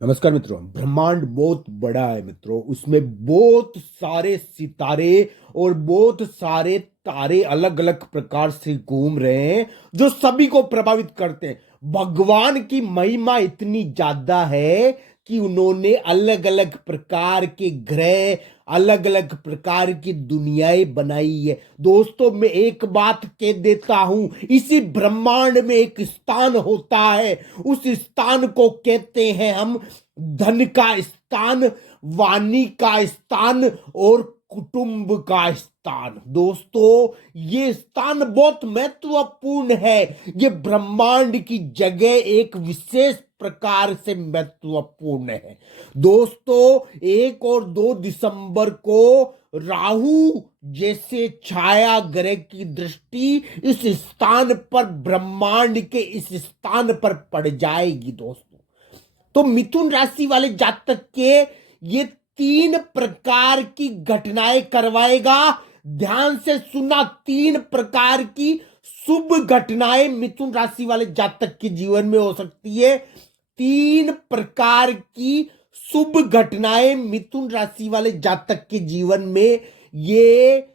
नमस्कार मित्रों। ब्रह्मांड बहुत बड़ा है मित्रों। उसमें बहुत सारे सितारे और बहुत सारे तारे अलग अलग प्रकार से घूम रहे हैं जो सभी को प्रभावित करते हैं। भगवान की महिमा इतनी ज्यादा है कि उन्होंने अलग अलग प्रकार के ग्रह, अलग अलग प्रकार की दुनियाएं बनाई है। दोस्तों, मैं एक बात कह देता हूं, इसी ब्रह्मांड में एक स्थान होता है। उस स्थान को कहते हैं हम धन का स्थान, वाणी का स्थान और कुटुंब का स्थान। दोस्तों, ये स्थान बहुत महत्वपूर्ण है। ये ब्रह्मांड की जगह एक विशेष प्रकार से महत्वपूर्ण है। दोस्तों, 1 और 2 दिसंबर को राहु जैसे छाया ग्रह की दृष्टि इस स्थान पर, ब्रह्मांड के इस स्थान पर पड़ जाएगी। दोस्तों, तो मिथुन राशि वाले जातक के ये 3 प्रकार की घटनाएं करवाएगा। ध्यान से सुनना, 3 प्रकार की शुभ घटनाएं मिथुन राशि वाले जातक के जीवन में हो सकती है। 3 प्रकार की शुभ घटनाएं मिथुन राशि वाले जातक के जीवन में, ये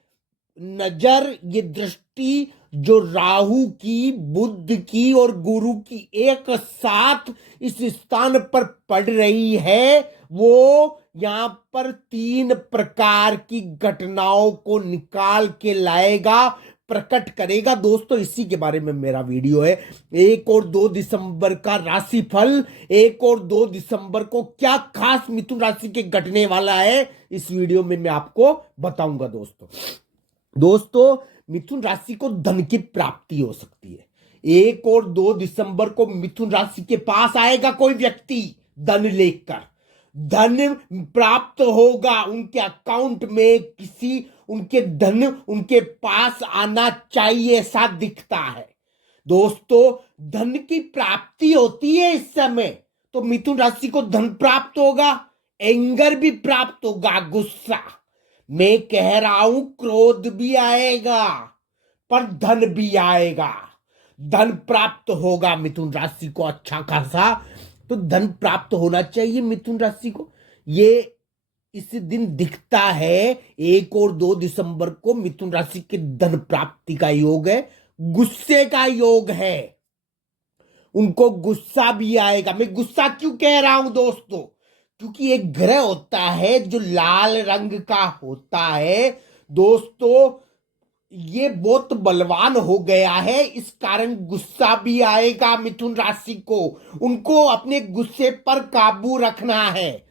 नजर, ये दृष्टि जो राहु की, बुध की और गुरु की एक साथ इस स्थान पर पड़ रही है, वो यहां पर 3 प्रकार की घटनाओं को निकाल के लाएगा, प्रकट करेगा। दोस्तों, इसी के बारे में मेरा वीडियो है। 1 और 2 दिसंबर का राशिफल, 1 और 2 दिसंबर को क्या खास मिथुन राशि के घटने वाला है, इस वीडियो में मैं आपको बताऊंगा। दोस्तों, मिथुन राशि को धन की प्राप्ति हो सकती है। 1 और 2 दिसंबर को मिथुन राशि के पास आएगा कोई व्यक्ति धन लेकर। धन प्राप्त होगा उनके अकाउंट में, किसी उनके धन उनके पास आना चाहिए, ऐसा दिखता है। दोस्तों, धन की प्राप्ति होती है इस समय, तो मिथुन राशि को धन प्राप्त होगा, एंगर भी प्राप्त होगा, गुस्सा। मैं कह रहा हूं क्रोध भी आएगा, पर धन भी आएगा। धन प्राप्त होगा मिथुन राशि को अच्छा खासा, तो धन प्राप्त होना चाहिए मिथुन राशि को। ये इस दिन दिखता है। 1 और 2 दिसंबर को मिथुन राशि के धन प्राप्ति का योग है, गुस्से का योग है। उनको गुस्सा भी आएगा। मैं गुस्सा क्यों कह रहा हूं दोस्तों? क्योंकि एक ग्रह होता है जो लाल रंग का होता है। दोस्तों, ये बहुत बलवान हो गया है, इस कारण गुस्सा भी आएगा मिथुन राशि को। उनको अपने गुस्से पर काबू रखना है।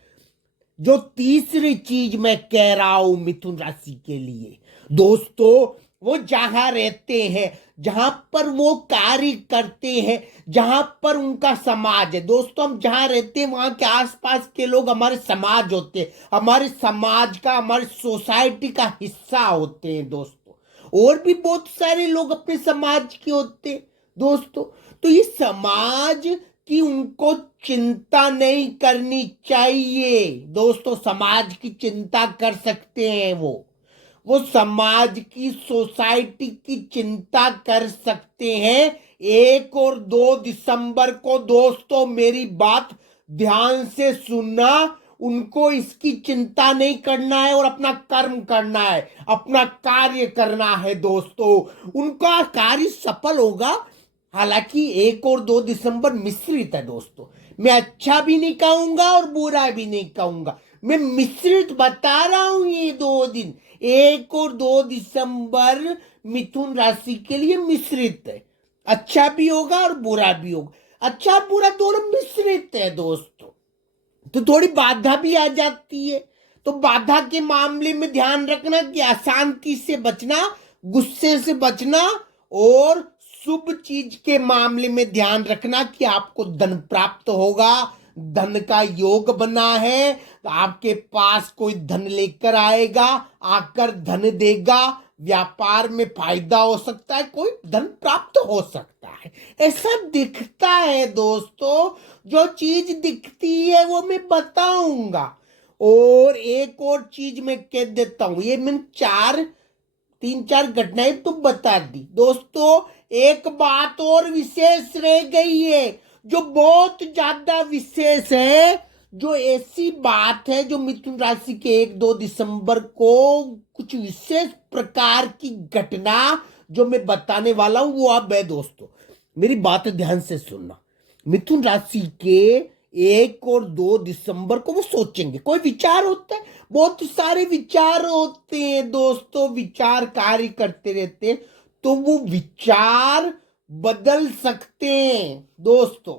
जो तीसरी चीज मैं कह रहा हूं मिथुन राशि के लिए, दोस्तों, वो जहां रहते हैं, जहां पर वो कार्य करते हैं, जहां पर उनका समाज है। दोस्तों, हम जहां रहते हैं वहां के आसपास के लोग हमारे समाज होते हैं, हमारे समाज का, हमारी सोसाइटी का हिस्सा होते हैं। दोस्तों, और भी बहुत सारे लोग अपने समाज के होते हैं। दोस्तों, तो ये समाज की उनको चिंता नहीं करनी चाहिए। दोस्तों, समाज की चिंता कर सकते हैं, वो समाज की, सोसाइटी की चिंता कर सकते हैं। 1 और 2 दिसंबर को दोस्तों, मेरी बात ध्यान से सुनना, उनको इसकी चिंता नहीं करना है और अपना कर्म करना है, अपना कार्य करना है। दोस्तों, उनका कार्य सफल होगा। हालांकि 1 और 2 दिसंबर मिश्रित है। दोस्तों, मैं अच्छा भी नहीं कहूंगा और बुरा भी नहीं कहूंगा, मैं मिश्रित बता रहा हूं। ये 2 दिन, 1 और 2 दिसंबर मिथुन राशि के लिए मिश्रित है। अच्छा भी होगा और बुरा भी होगा, अच्छा बुरा दोनों मिश्रित है। दोस्तों, तो थोड़ी बाधा भी आ जाती है। तो बाधा के मामले में ध्यान रखना कि अशांति से बचना, गुस्से से बचना, और शुभ चीज के मामले में ध्यान रखना कि आपको धन प्राप्त होगा। धन का योग बना है, तो आपके पास कोई धन लेकर आएगा, आकर धन देगा। व्यापार में फायदा हो सकता है, कोई धन प्राप्त हो सकता है, ऐसा दिखता है। दोस्तों, जो चीज दिखती है वो मैं बताऊंगा। और एक और चीज मैं कह देता हूं, ये मैंने 3-4 घटनाएं तो बता दी। दोस्तों, एक बात और विशेष रह गई है, जो बहुत ज्यादा विशेष है। जो ऐसी बात है जो मिथुन राशि के 1-2 दिसंबर को कुछ विशेष प्रकार की घटना जो मैं बताने वाला हूं वो आप है दोस्तों, मेरी बात ध्यान से सुनना। मिथुन राशि के 1 और 2 दिसंबर को वो सोचेंगे, कोई विचार होता है, बहुत सारे विचार होते हैं दोस्तों, विचार कार्य करते रहते हैं, तो वो विचार बदल सकते हैं दोस्तों।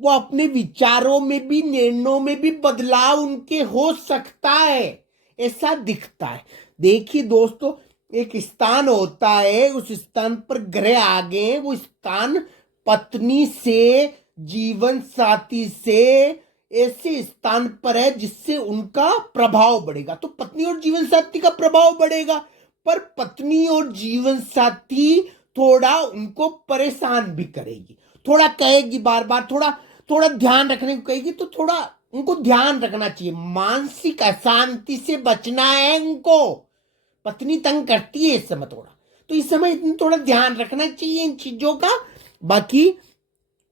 वो अपने विचारों में भी, निर्णयों में भी बदलाव उनके हो सकता है, ऐसा दिखता है। देखिए दोस्तों, एक स्थान होता है, उस स्थान पर ग्रह आ गए, वो स्थान पत्नी से, जीवन साथी से ऐसे स्थान पर है जिससे उनका प्रभाव बढ़ेगा। तो पत्नी और जीवन साथी का प्रभाव बढ़ेगा, पर पत्नी और जीवन साथी थोड़ा उनको परेशान भी करेगी, थोड़ा कहेगी बार बार, थोड़ा थोड़ा ध्यान रखने को कहेगी, तो थोड़ा उनको ध्यान रखना चाहिए। मानसिक अशांति से बचना है उनको, पत्नी तंग करती है इस समय थोड़ा, तो इस समय थोड़ा ध्यान रखना चाहिए इन चीजों का। बाकी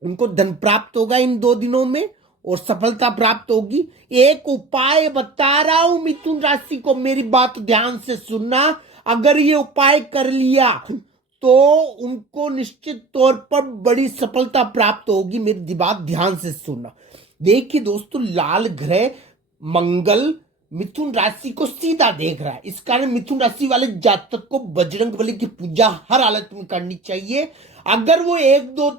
उनको धन प्राप्त होगा इन 2 दिनों में और सफलता प्राप्त होगी। एक उपाय बता रहा हूं मिथुन राशि को, मेरी बात ध्यान से सुनना। अगर ये उपाय कर लिया तो उनको निश्चित तौर पर बड़ी सफलता प्राप्त होगी, मेरी बात ध्यान से सुनना। देखिए दोस्तों, लाल ग्रह मंगल मिथुन राशि को सीधा देख रहा है, इस कारण मिथुन राशि वाले जातक को बजरंगबली की पूजा हर हालत में करनी चाहिए। अगर वो 1-2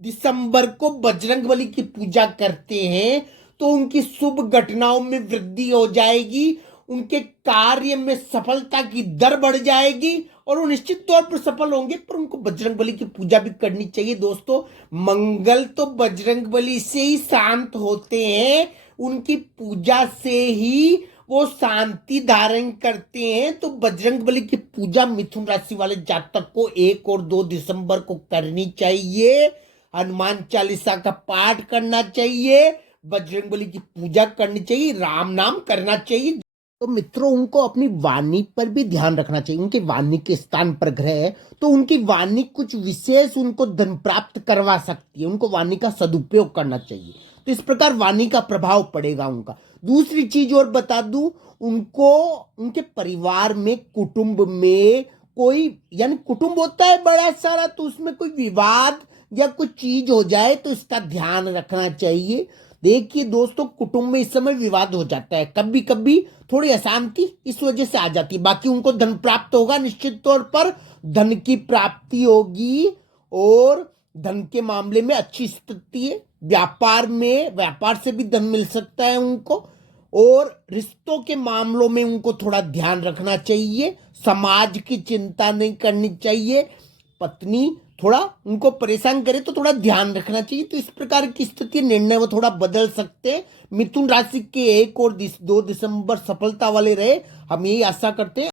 दिसंबर को बजरंगबली की पूजा करते हैं तो उनकी शुभ घटनाओं में वृद्धि हो जाएगी, उनके कार्य में सफलता की दर बढ़ जाएगी और वो निश्चित तौर पर सफल होंगे। पर उनको बजरंगबली की पूजा भी करनी चाहिए दोस्तों। मंगल तो बजरंगबली से ही शांत होते हैं, उनकी पूजा से ही वो शांति धारण करते हैं। तो बजरंगबली की पूजा मिथुन राशि वाले जातक को 1 और 2 दिसंबर को करनी चाहिए। हनुमान चालीसा का पाठ करना चाहिए, बजरंगबली की पूजा करनी चाहिए, राम नाम करना चाहिए। तो मित्रों, उनको अपनी वाणी पर भी ध्यान रखना चाहिए। उनकी वाणी के स्थान पर ग्रह है तो उनकी वाणी कुछ विशेष उनको धन प्राप्त करवा सकती है, उनको वाणी का सदुपयोग करना चाहिए। तो इस प्रकार वाणी का प्रभाव पड़ेगा उनका। दूसरी चीज और बता दूं, उनको उनके परिवार में, कुटुंब में कोई, यानी कुटुंब होता है बड़ा सारा, तो उसमें कोई विवाद या कुछ चीज हो जाए तो इसका ध्यान रखना चाहिए। देखिए दोस्तों, कुटुंब में इस समय विवाद हो जाता है, कभी कभी थोड़ी अशांति इस वजह से आ जाती है। बाकी उनको धन प्राप्त होगा, निश्चित तौर पर धन की प्राप्ति होगी और धन के मामले में अच्छी स्थिति है। व्यापार में, व्यापार से भी धन मिल सकता है उनको। और रिश्तों के मामलों में उनको थोड़ा ध्यान रखना चाहिए, समाज की चिंता नहीं करनी चाहिए। पत्नी थोड़ा उनको परेशान करे तो थोड़ा ध्यान रखना चाहिए। तो इस प्रकार की स्थिति, निर्णय वो थोड़ा बदल सकते हैं। मिथुन राशि के 1 और 2 दिसंबर सफलता वाले रहे, हम यही आशा करते हैं।